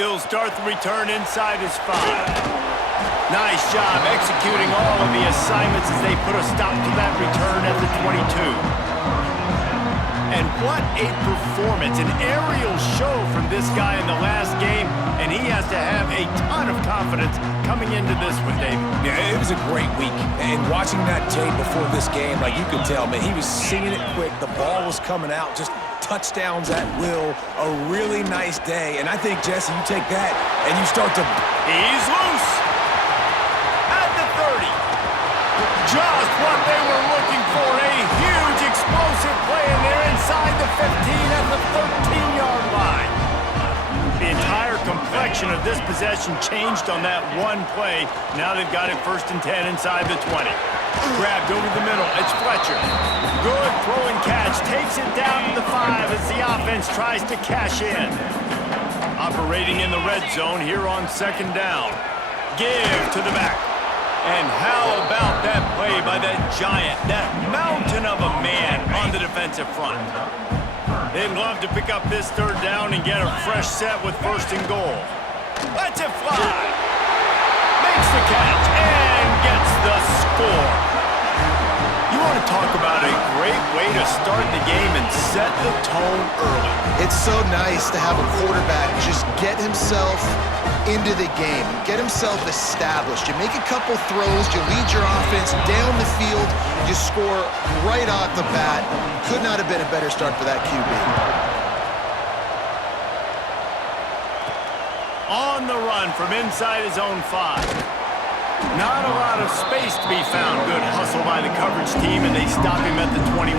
He'll start the return inside his 5. Nice job executing all of the assignments as they put a stop to that return at the 22. And what a performance, an aerial show from this guy in the last game, and he has to have a ton of confidence coming into this one, David. Yeah, it was a great week, and watching that tape before this game, like you could tell, man, he was singing it quick, the ball was coming out, just touchdowns at will, a really nice day, and I think, Jesse, you take that, and you start to... He's loose at the 30. Just what they were looking for, a huge explosive play, and they're inside the 15 at the 13-yard line. The entire complexion of this possession changed on that one play. Now they've got it 1st and 10 inside the 20. Grabbed over the middle. It's Fletcher. Good throwing catch. Takes it down to the 5 as the offense tries to cash in. Operating in the red zone here on 2nd down. Give to the back. And how about that play by that giant, that mountain of a man on the defensive front? They'd love to pick up this 3rd down and get a fresh set with 1st and goal. Lets it fly. Makes the catch and gets the score. You want to talk about a great way to start the game and set the tone early. It's so nice to have a quarterback just get himself into the game, get himself established. You make a couple throws, you lead your offense down the field, you score right off the bat. Could not have been a better start for that QB. On the run from inside his own 5. Not a lot of space to be found. Good hustle by the coverage team, and they stop him at the 21.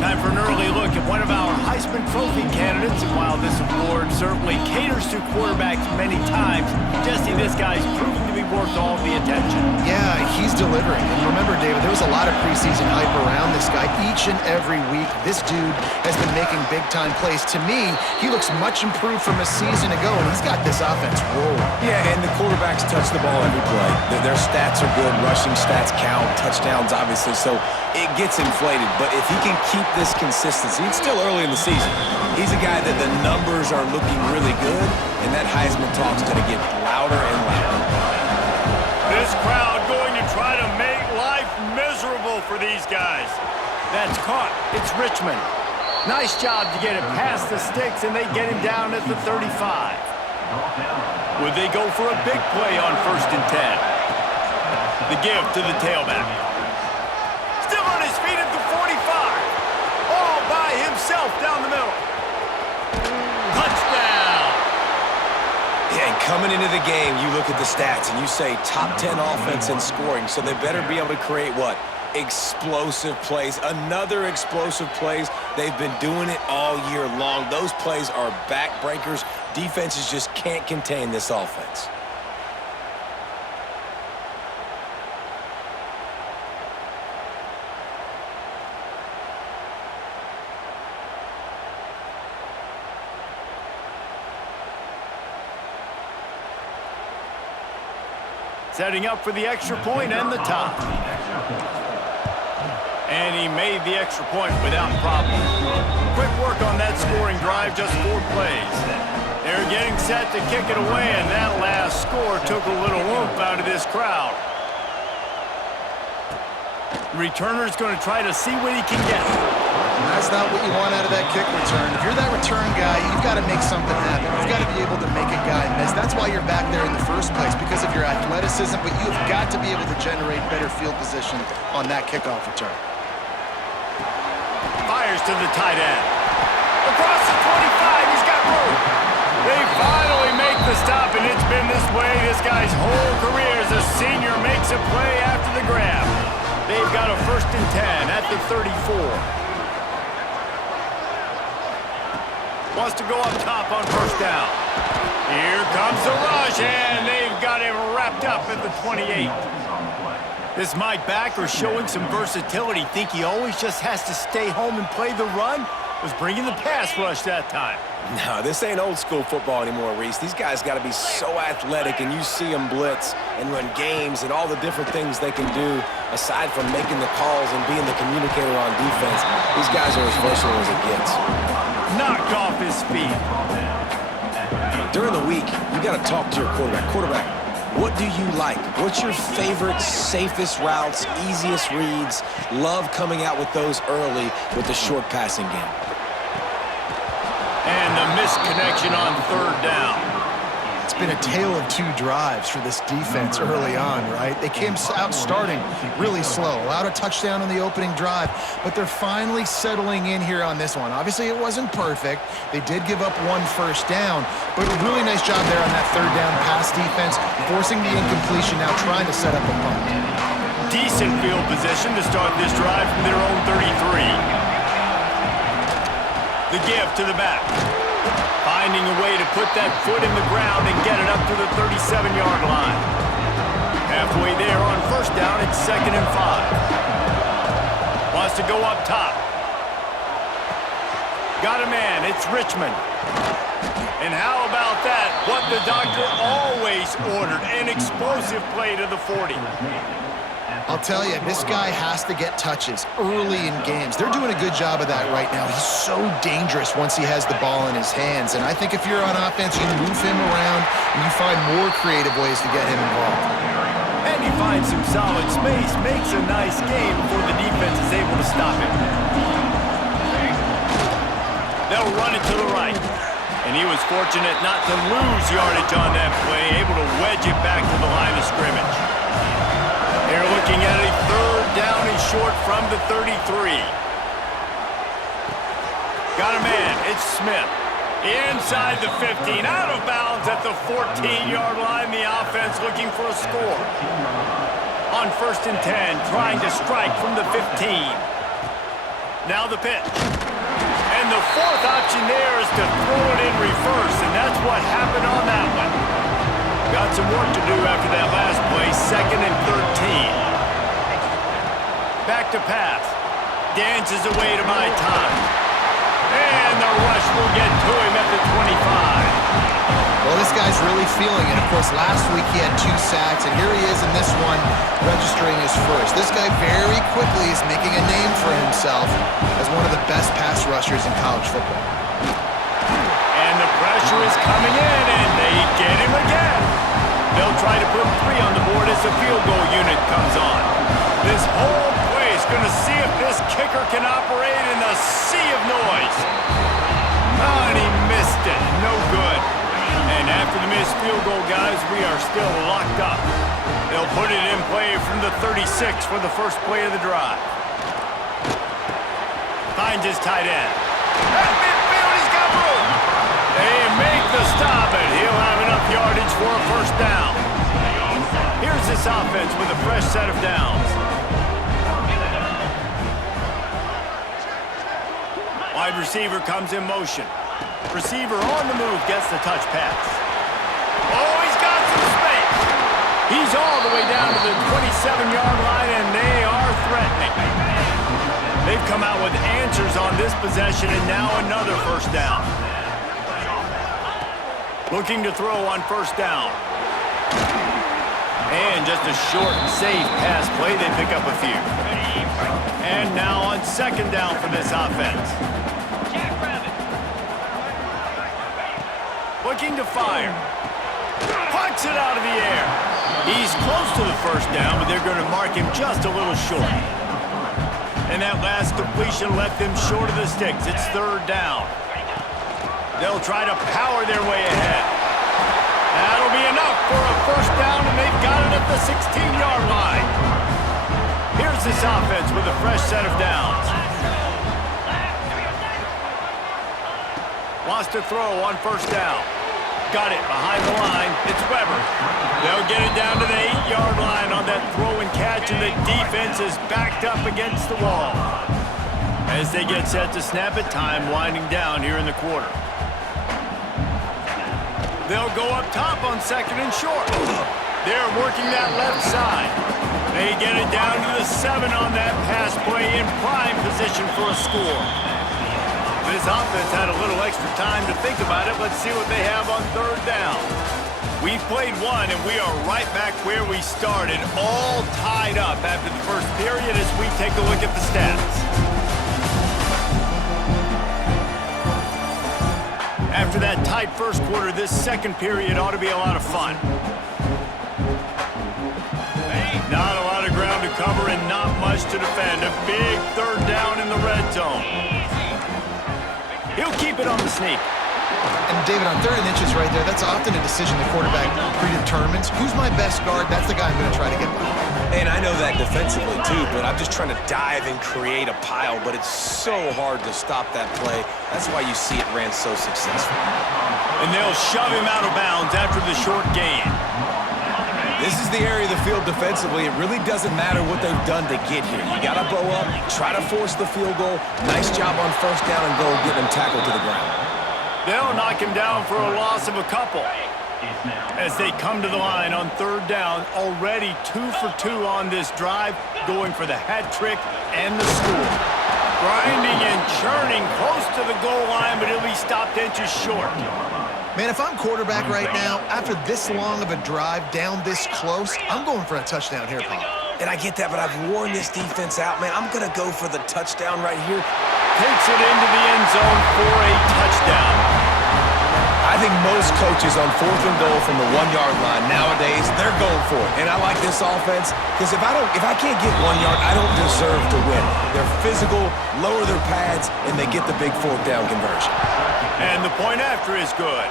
Time for an early look at one of our Heisman Trophy candidates, and while this award certainly caters to quarterbacks many times, Jesse, this guy's proven to be worth all the attention. Yeah, he's delivering. And remember, David, there was a lot of preseason hype around this guy. Each and every week, this dude has been making big-time plays. To me, he looks much improved from a season ago, and he's got this offense rolling. Yeah, and the quarterbacks touch the ball every play. Their stats are good. Rushing stats count. Touchdowns, obviously, so it gets inflated. But if he can keep this consistency, it's still early in the season. He's a guy that the numbers are looking really good, and that Heisman talk's going to get louder and louder. This crowd going to try to make life miserable for these guys. That's caught. It's Richmond. Nice job to get it past the sticks, and they get him down at the 35. Would they go for a big play on 1st and 10? The give to the tailback. Still on his feet at the 45. All by himself down the middle. Touchdown! Yeah, and coming into the game, you look at the stats and you say top 10 offense in scoring, so they better be able to create what? Explosive plays. Another explosive plays. They've been doing it all year long. Those plays are backbreakers. Defenses just can't contain this offense. Setting up for the extra point and the top. And he made the extra point without problem. Quick work on that scoring drive, just 4 plays. They're getting set to kick it away, and that last score took a little oomph out of this crowd. Returner's going to try to see what he can get. That's not what you want out of that kick return. If you're that return guy, you've got to make something happen. You've got to be able to make a guy miss. That's why you're back there in the first place, because of your athleticism, but you've got to be able to generate better field position on that kickoff return. Fires to the tight end. Across the 25, he's got room. They finally make the stop, and it's been this way this guy's whole career as a senior makes a play after the grab. They've got a 1st and 10 at the 34. Wants to go up top on 1st down. Here comes the rush, and they've got him wrapped up at the 28. This Mike backer showing some versatility. Think he always just has to stay home and play the run? Was bringing the pass rush that time. No, this ain't old school football anymore, Reese. These guys got to be so athletic, and you see them blitz and run games and all the different things they can do aside from making the calls and being the communicator on defense. These guys are as versatile as it gets. Knocked off his feet. During the week, you got to talk to your quarterback. Quarterback, what do you like? What's your favorite, safest routes, easiest reads? Love coming out with those early with the short passing game. And the missed connection on third down. It's been a tale of two drives for this defense early on, right? They came out starting really slow, allowed a touchdown on the opening drive, but they're finally settling in here on this one. Obviously, it wasn't perfect. They did give up one first down, but a really nice job there on that third down pass defense, forcing the incompletion, now trying to set up a punt. Decent field position to start this drive from their own 33. The give to the back. Finding a way to put that foot in the ground and get it up to the 37-yard line. Halfway there on first down, it's 2nd and 5. Wants to go up top. Got a man, it's Richmond. And how about that? What the doctor always ordered, an explosive play to the 40. I'll tell you, this guy has to get touches early in games. They're doing a good job of that right now. He's so dangerous once he has the ball in his hands. And I think if you're on offense, you move him around and you find more creative ways to get him involved. And he finds some solid space, makes a nice game before the defense is able to stop it. They'll run it to the right. And he was fortunate not to lose yardage on that play, able to wedge it back to the line of scrimmage. They're looking at a third down and short from the 33. Got a man, it's Smith. Inside the 15, out of bounds at the 14-yard line. The offense looking for a score. On 1st and 10, trying to strike from the 15. Now the pitch. And the fourth option there is to throw it in reverse, and that's what happened on that one. Got some work to do after that last play, 2nd and 13. Back to pass. Dances away to my time. And the rush will get to him at the 25. Well, this guy's really feeling it. Of course, last week he had 2 sacks, and here he is in this one registering his first. This guy very quickly is making a name for himself as one of the best pass rushers in college football. And the pressure is coming in, and they get him again. They'll try to put 3 on the board as the field goal unit comes on. This whole play is going to see if this kicker can operate in the sea of noise. Oh, and he missed it. No good. And after the missed field goal, guys, we are still locked up. They'll put it in play from the 36 for the first play of the drive. Finds his tight end. At midfield, he's got room. They make the stop, and he'll have enough yardage for a first down. Here's this offense with a fresh set of downs. Wide receiver comes in motion. Receiver on the move gets the touch pass. Oh, he's got some space. He's all the way down to the 27-yard line, and they are threatening. They've come out with answers on this possession, and now another first down. Looking to throw on first down. And just a short and safe pass play, they pick up a few. And now on 2nd down for this offense. Looking to fire. Pucks it out of the air. He's close to the first down, but they're going to mark him just a little short. And that last completion left them short of the sticks. It's 3rd down. They'll try to power their way ahead. That'll be enough for a first down, and they've got it at the 16-yard line. Here's this offense with a fresh set of downs. Wants to throw on first down. Got it behind the line. It's Weber. They'll get it down to the 8-yard line on that throw and catch, and the defense is backed up against the wall. As they get set to snap it, time winding down here in the quarter. They'll go up top on 2nd and short. They're working that left side. They get it down to the 7 on that pass play, in prime position for a score. This offense had a little extra time to think about it. Let's see what they have on 3rd down. We've played one, and we are right back where we started, all tied up after the first period as we take a look at the stats. After After that tight first quarter, this second period ought to be a lot of fun. Not a lot of ground to cover and not much to defend. A big third down in the red zone. He'll keep it on the sneak. And David, on 3rd and inches right there, that's often a decision the quarterback predetermines. Who's my best guard? That's the guy I'm going to try to get behind. And I know that defensively too, but I'm just trying to dive and create a pile, but it's so hard to stop that play. That's why you see it ran so successfully. And they'll shove him out of bounds after the short gain. This is the area of the field defensively. It really doesn't matter what they've done to get here. You got to bow up, try to force the field goal. Nice job on first down and goal, getting him tackled to the ground. They'll knock him down for a loss of a couple. As they come to the line on 3rd down, already 2 for 2 on this drive, going for the hat trick and the score. Grinding and churning close to the goal line, but he'll be stopped inches short. Man, if I'm quarterback right now, after this long of a drive down this close, I'm going for a touchdown here, Pop. And I get that, but I've worn this defense out, man. I'm going to go for the touchdown right here. Takes it into the end zone for a touchdown. I think most coaches on 4th and goal from the 1-yard line nowadays, they're going for it. And I like this offense because if I can't get 1 yard, I don't deserve to win. They're physical, lower their pads, and they get the big 4th down conversion. And the point after is good.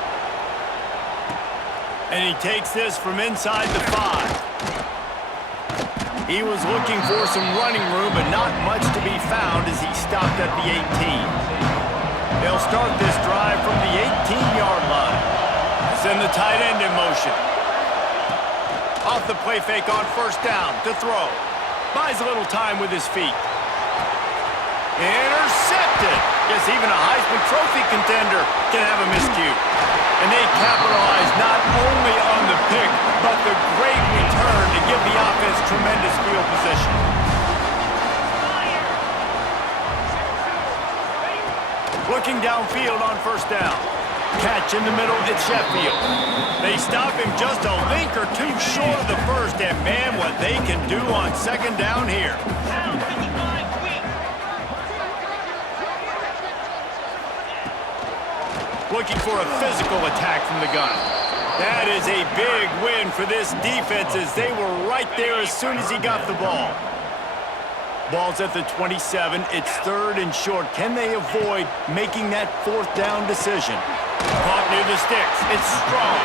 And he takes this from inside the 5. He was looking for some running room, but not much to be found as he stopped at the 18. They'll start this drive from the 18-yard line. Send the tight end in motion. Off the play fake on first down to throw. Buys a little time with his feet. Intercepted. Guess even a Heisman Trophy contender can have a miscue. And they capitalize not only on the pick, but the great return to give the offense tremendous field position. Looking downfield on first down. Catch in the middle, it's Sheffield. They stop him just a link or two short of the first, and man, what they can do on 2nd down here. Looking for a physical attack from the gun. That is a big win for this defense as they were right there as soon as he got the ball. Ball's at the 27. It's 3rd and short. Can they avoid making that 4th down decision? Caught near the sticks. It's strong.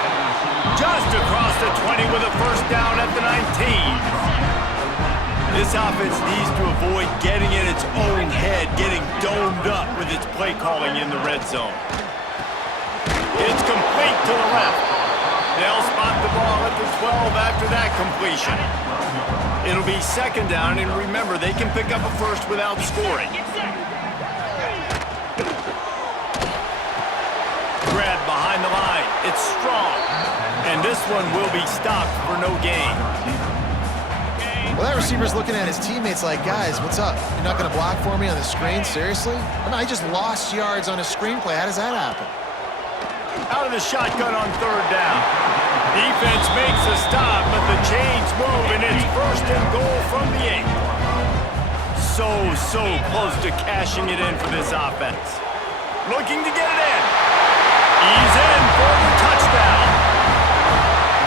Just across the 20 with a first down at the 19. This offense needs to avoid getting in its own head, getting domed up with its play calling in the red zone. It's complete to the left. They'll spot the ball at the 12 after that completion. It'll be 2nd down, and remember, they can pick up a first without scoring. Grab behind the line. It's strong. And this one will be stopped for no gain. Well, that receiver's looking at his teammates like, guys, what's up? You're not going to block for me on the screen? Seriously? I just lost yards on a screenplay. How does that happen? Out of the shotgun on 3rd down. Defense makes a stop, but the chains move, and it's 1st and goal from the 8. So close to cashing it in for this offense. Looking to get it in. He's in for the touchdown.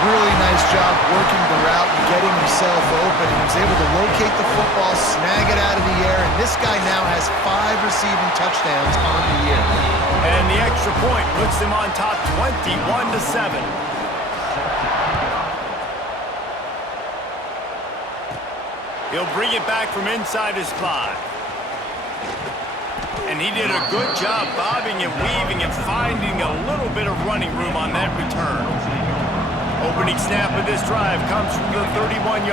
Really nice job working the route and getting himself open. He was able to locate the football, snag it out of the air, and this guy now has 5 receiving touchdowns on the year. And the extra point puts them on top 21-7. He'll bring it back from inside his 5. And he did a good job bobbing and weaving and finding a little bit of running room on that return. Opening snap of this drive comes from the 31-yard